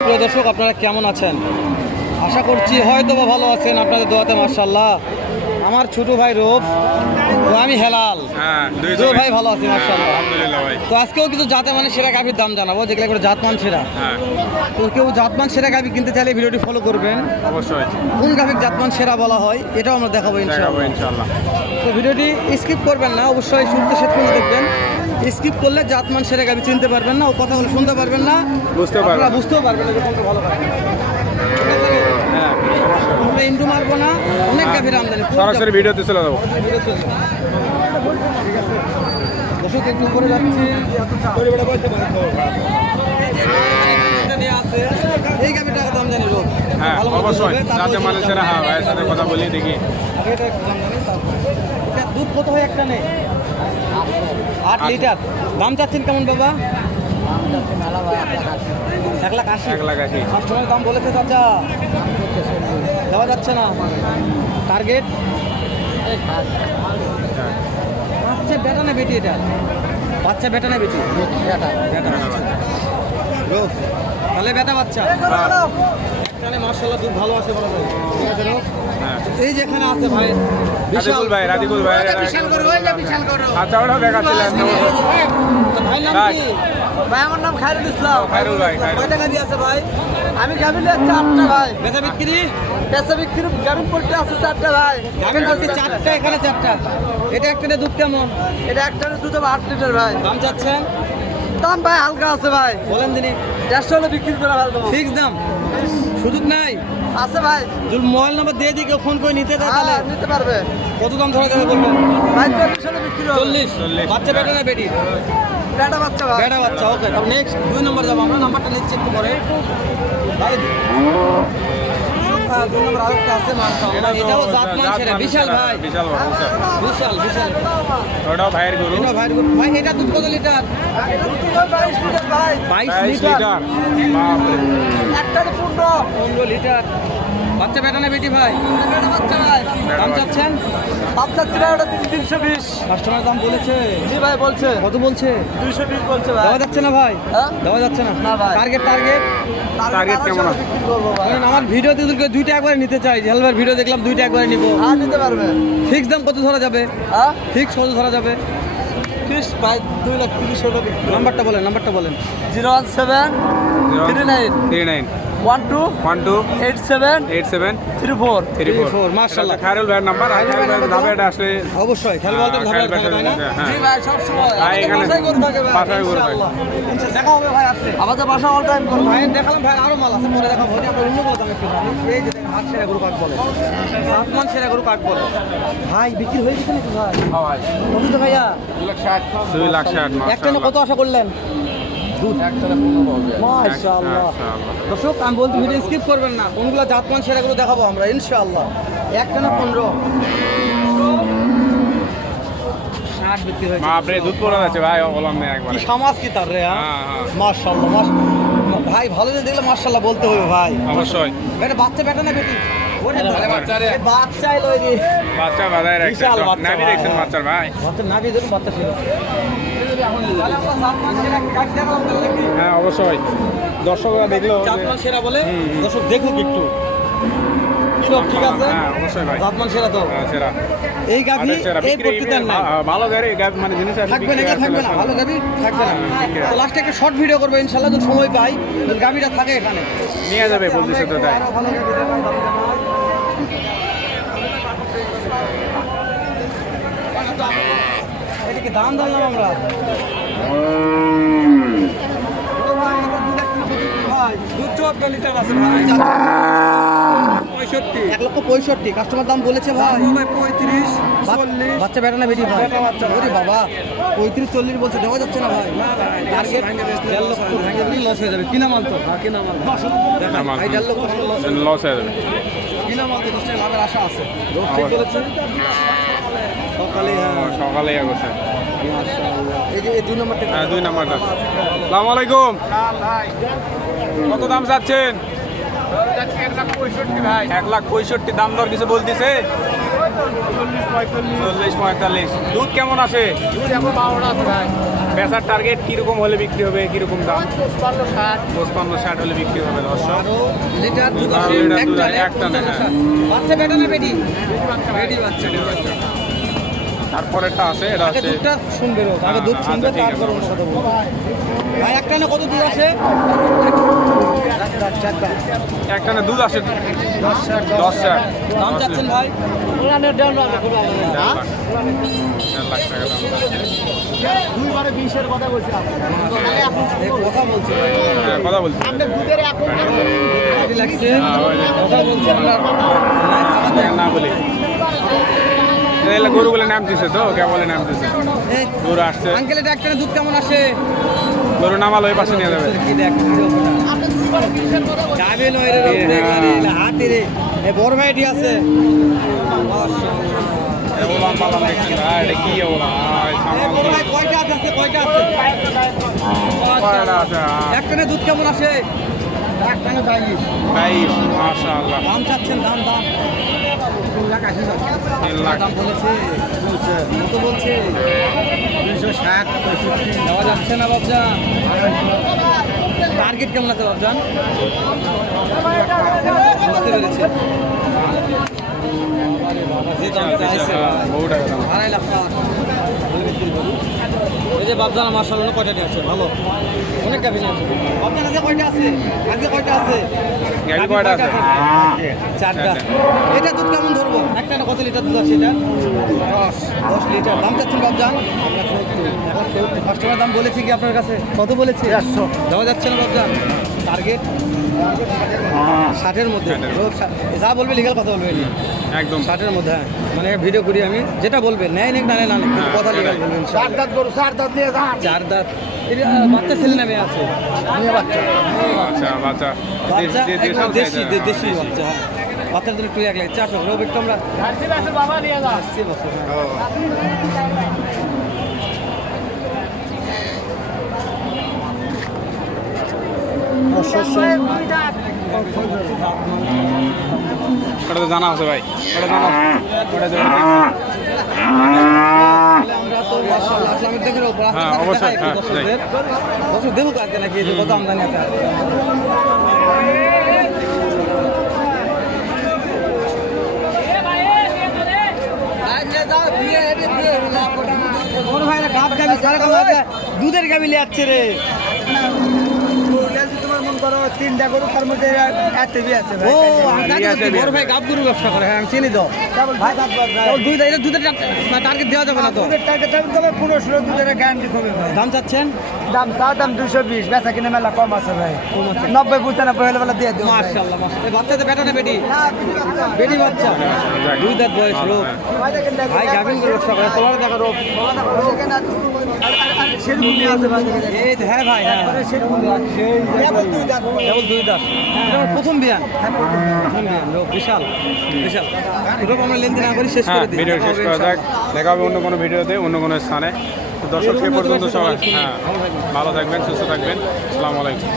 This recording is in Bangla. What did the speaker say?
প্রিয় দর্শক আপনারা কেমন আছেন? আশা করছি হয়তো বা ভালো আছেন আপনাদের দোয়াতে মার্শাল্লাহ আমার ছোট ভাই রূপ আমি হেলাল। হ্যাঁ দুই ভাই ভালো আছি মার্শাল্লাহ আলহামদুলিল্লাহ ভাই। তো আজকেও কিছু জাতে মানে সেরা গাভির দাম জানাব যেগুলো করে জাতমান সেরা। হ্যাঁ। তো কেউ জাতমান সেরা গাভি কিনতে চাইলে ভিডিওটি ফলো করবেন। অবশ্যই। কোন গাভির জাতমান সেরা বলা হয় এটাও আমরা দেখাবো ইনশাআল্লাহ। তো ভিডিওটি স্কিপ করবেন না অবশ্যই শুনতে শেষ পর্যন্ত দেখবেন। স্কিপ করলে জাত জাতমান সেরা গাভি চিনতে পারবেন না ও কথাগুলো শুনতে পারবেন না। বুঝতে পারবেন। বুঝতেও পারবেন না যে কোনটা ভালো হয়। হ্যাঁ আমরা ইন্ডু মারবো না অনেক গাভীর আমদানি। সরাসরি ভিডিওতে চলে যাব। দর্শক একটু উপরে যাচ্ছি। এই দাম জানি রোজ হ্যাঁ ভালো অবশ্যই। যাতে মানুষেরা হ্যাঁ ভাইয়ের সাথে কথা বলি দেখি। আগে এটা একটু দাম জানি, তারপরে। এটা দুধ কত হয় একটা নেই? আট লিটার। দাম চাচ্ছেন কেমন বাবা? এক লাখ আশি। এক লাখ আশি। কাস্টমারের দাম বলেছে চাচা। দেওয়া যাচ্ছে না। টার্গেট? বাচ্চা বেটা না বেটি এটা? বাচ্চা বেটা না বেটি? বেটা রোগ তাহলে বেটা বাচ্চা। এখানে মার্শাল্লাহ দুধ ভালো আছে বলা যায় ঠিক আছে হ্যাঁ এই যেখানে আছে ভাই রাজিকুল ভাই রাজিকুল ভাই বিশাল করো ওই যে বিশাল করো আচ্ছা ওটাও দেখাচ্ছিলেন তো ভাই নাম কি? ভাই আমার নাম খায়রুল ইসলাম। খায়রুল ভাই। কয় টাকা দিয়ে আছে ভাই? আমি গাভীর নিয়ে চারটা ভাই। বেচা বিক্রি? পেশা বিক্রি গাভীর পড়তে আছে চারটা ভাই। যাবেন বলছি চারটা এখানে চারটা। এটা একটা দুধ কেমন? এটা একটা দুধ আট লিটার ভাই। দাম চাচ্ছেন? দাম ভাই হালকা আছে ভাই। বলেন দিনই দেড়শো হলে বিক্রি করে ভালো ফিক্স দাম। সুযোগ নাই? আছে ভাই। যদি মোবাইল নাম্বার দিয়ে দিই কেউ ফোন করে নিতে চায় তাহলে। হ্যাঁ, নিতে পারবে। কত দাম ধরা যাবে বলবেন? ভাই চল্লিশ হলে বিক্রি চল্লিশ। বাচ্চা বেটা না বেটি? বেটা বাচ্চা ভাই। বেটা বাচ্চা ওকে নেক্সট দুই নম্বর যাব আমরা নাম্বারটা নিচ্ছি একটু পরে। ভাই দুই নম্বর আরেকটা আছে মানসাল্লাহ এটাও জাত মান বিশাল ভাই। বিশাল ভাই বিশাল। বিশাল। ওটাও ভাইয়ের গরু। এটা ভাই ভাই এটা দুধ কত লিটার? এটা দুধ হয় বাইশ লিটার ভাই বাইশ বাইশ লিটার। লিটার। বাপরে। একটা পনেরো। পনেরো লিটার। বাচ্চা বেটা না বেটি ভাই? বাচ্চা ভাই দাম চাচ্ছেন? বাচ্চা ছিল ওটা তিনশো বিশ। কাস্টমার দাম বলেছে। জি ভাই বলছে। কত বলছে? দুইশো বিশ বলছে ভাই। দেওয়া যাচ্ছে না ভাই? হ্যাঁ? দেওয়া যাচ্ছে না। না ভাই। টার্গেট টার্গেট Target কেমন আছে? কারণ আমার ভিডিও দুটোকে দুইটা একবারে নিতে চাই। হেলবার ভিডিও দেখলাম দুইটা একবারে নিব। হ্যাঁ নিতে পারবে। ফিক্স দাম কত ধরা যাবে? হ্যাঁ? ফিক্স কত ধরা যাবে? ত্রিশ ভাই দুই লাখ তিরিশ নাম্বারটা বলেন নাম্বারটা বলেন। Zero one seven three nine. Three nine. One two one two eight seven eight seven three four three four four, মাশাআল্লাহ। খায়রুল ভাইয়ের নাম্বার নামে এটা আসলে অবশ্যই বলতে হ্যাঁ, হ্যাঁ আমাদের বাসা অল টাইম করব ভাই দেখালাম ভাই আরও মাল আছে পরে দেখাবো। অন্য বলতাম একটু ভাই। এই যে হাত সেরা গরু কাক বলে। সাতমান সেরা গরু কাক বলে। ভাই বিক্রি হয়ে গেছে নাকি ভাই? কত তো ভাইয়া? দুই লাখ ষাট একটা কত আশা করলেন? মাশাআল্লাহ। দর্শক আমি বলতে ভিডিও স্কিপ করবেন না। কোনগুলো জাতমান সেরাগুলো দেখাবো আমরা ইনশাআল্লাহ। একটা না পনেরো দুধ ভাই হ্যাঁ? হ্যাঁ, হ্যাঁ। ভাই ভালো যে দেখলে মাশাআল্লাহ বলতে হবে ভাই। অবশ্যই। বাচ্চা বেটা না বেটি? বাচ্চা। বাচ্চা বাচ্চা এলো বাচ্চা নাবি ভাই। দেখছেন বাচ্চার ভাই। বাচ্চা না দিয়ে দেখুন বাচ্চা ছিল। হ্যাঁ অবশ্যই। দর্শকরা দেখল জাতমান সেরা বলে। দর্শক দেখুক একটু। ঠিক আছে? হ্যাঁ অবশ্যই ভাই। জাতমান সেরা তো। হ্যাঁ, সেরা। এই গাভি এই বিক্রি- প্রকৃতার ভালো গাড়ি মানে জিনিস থাকবে না থাকবে না ভালো গাভি থাকবে না। বিক্রি আছে। তো লাস্টে একটা শর্ট ভিডিও করব ইনশাল্লাহ যদি সময় পাই গাভিটা থাকে এখানে। নিয়ে যাবে বলতেছে তো তাই। ভালো এদিকে দাম ধরলাম আমরা? এক লক্ষ পঁয়ষট্টি। কাস্টমার দাম বলেছে ভাই। পঁয়ত্রিশ চল্লিশ। বাচ্চা বেটা না বেটি ভাই। ওরে বাবা পঁয়ত্রিশ চল্লিশ বলছে দেওয়া যাচ্ছে না ভাই। টার্গেট দেড় লক্ষ ভেঙে দিলেই লস হয়ে যাবে। কিনা মাল তো কিনা মাল ভাই দেড় লক্ষ লস লস হয়ে যাবে। কিনা মাল তো দশ টাকা লাভের আশা আছে। চলেছে সকালে হ্যাঁ। দুই নাম্বারটা সালাম আলাইকুম। কত দাম চাচ্ছেন? এক লাখ পঁয়ষট্টি দাম দর কিছু বলতেছে? চল্লিশ পঁয়তাল্লিশ। দুধ কেমন আসে বেচার টার্গেট কীরকম হলে বিক্রি হবে? কীরকম দাম? পঁচপান্ন ষাট হলে বিক্রি হবে দর্শক। লিটার দুধ বারো আসে লিটার এক দুধ টানে, এক টানে, হ্যাঁ। বাচ্চা বেটা না বেটি? বেটি বাচ্চা। তারপরেরটা আছে এটা হচ্ছে দুধটা শুনবে আগে দুধ আচ্ছা, শুনবে তারপর ওর সাথে বলব ভাই এক টানে কত দুধ আসে একটানে দুধ আসে দশ টাকা দাম চাচ্ছেন ভাই দেড় লাখ লাখ টাকা দাম এই কথা বলছি হ্যাঁ, কথা বলছি কি লাগছে হ্যাঁ, ওই যে। কথা বলছি না বলি এগুলো গরু বলে নাম দিছে তো কে বলে নাম দিছে। গরু আসছে। আঙ্কেল এটা এক টানে দুধ কেমন আসে? গরু নামালো ওই পাশে নিয়ে যাবে। যাবে নয় রে হাতি রে। এ বড় ভাইটি আছে। ওলাম পালাম ভাই এটা কি ওলাম কয়টা আছে কয়টা আছে? কয়টা আছে? দুধ কেমন আসে? এক টানে বাইশ। বাইশ মাশাআল্লাহ। দাম চাচ্ছেন দাম দাম। তিন লাখ আশি তিন লাখ দাম বলেছে দুশো ষাট পঁয়ষট্টি। যাচ্ছে না বাবজান টার্গেট কেমন আছে বাবজান বুঝতে পেরেছি। যে দাম। চাইছে আড়াই লাখ টাকা। এই যে বাবজান মার্শাল কয়টা নিয়ে আছে ভালো। অনেক গাভি নিয়ে আজকে কয়টা আছে? আজকে কয়টা আছে? গাড়ি কয়টা আছে? চারটা। এটা দুধ কেমন ধরবো? একটা না কত লিটার দুধ আছে এটা? দশ দশ লিটার। দাম চাচ্ছেন বাবজান কাস্টমার দাম বলেছি কি আপনার কাছে? কত বলেছি? একশো দেওয়া যাচ্ছে না বাবজান টার্গেট ষাটের মধ্যে। ষাটের। লোক যা বলবে লিগাল কথা বলবে। নি একদম। ষাটের মধ্যে হ্যাঁ। মানে ভিডিও করি আমি। যেটা বলবে নেয় নেক না নেয় না হ্যাঁ, কথা লিগাল। বলবেন চার দাঁত গরু চার দাঁত দিয়ে চার দাঁত। এটা বাচ্চা ছেলে নামে আছে? মেয়ে বাচ্চা। আচ্ছা বাচ্চা। বাচ্চা দেশি দেশি বাচ্চা হ্যাঁ। বাচ্চার জন্য একটু এক লাগে চারশো রোগ একটু আমরা আসছি বছর হ্যাঁ। ওটা তো জানা আছে ভাই। ওটা জানা হ্যাঁ, অবশ্যই, হ্যাঁ, দেবো নাকি কত আমদানি আছে দুধের গাবি যাচ্ছে রে। করো তিনটা গরু তার মধ্যে আছে ও বড় ভাই গাব গরু ব্যবসা করে হ্যাঁ আমি চিনি তো। ভাই এটা দুধের টার্গেট দেওয়া যাবে না তো? দুধের টাকা তবে পনেরো দুধের গ্যারান্টি কমে দাম চাচ্ছেন? দাম তার দাম দুশো বিশ বেচা কিনে মেলা কম আছে ভাই। নব্বই পঁচানব্বই হলে বেলা দিয়ে দেবো বেটা না বেটি। বেটি বাচ্চা। দুই দাঁত বয়স রোগ ভাই গাভিন ব্যবসা করে তোমার দেখা রোগ। হ্যাঁ ভাই হ্যাঁ। কেবল দুই প্রথম বিয়ান। প্রথম বিয়ান। বিশাল বিশাল। আমরা লেনদেন না করি শেষ হ্যাঁ করে দিই। ভিডিও শেষ করা যাক। দেখা হবে অন্য কোনো ভিডিওতে অন্য কোনো স্থানে। তো দর্শক সে পর্যন্ত সবাই। হ্যাঁ ভালো থাকবেন সুস্থ থাকবেন। আসসালামু আলাইকুম।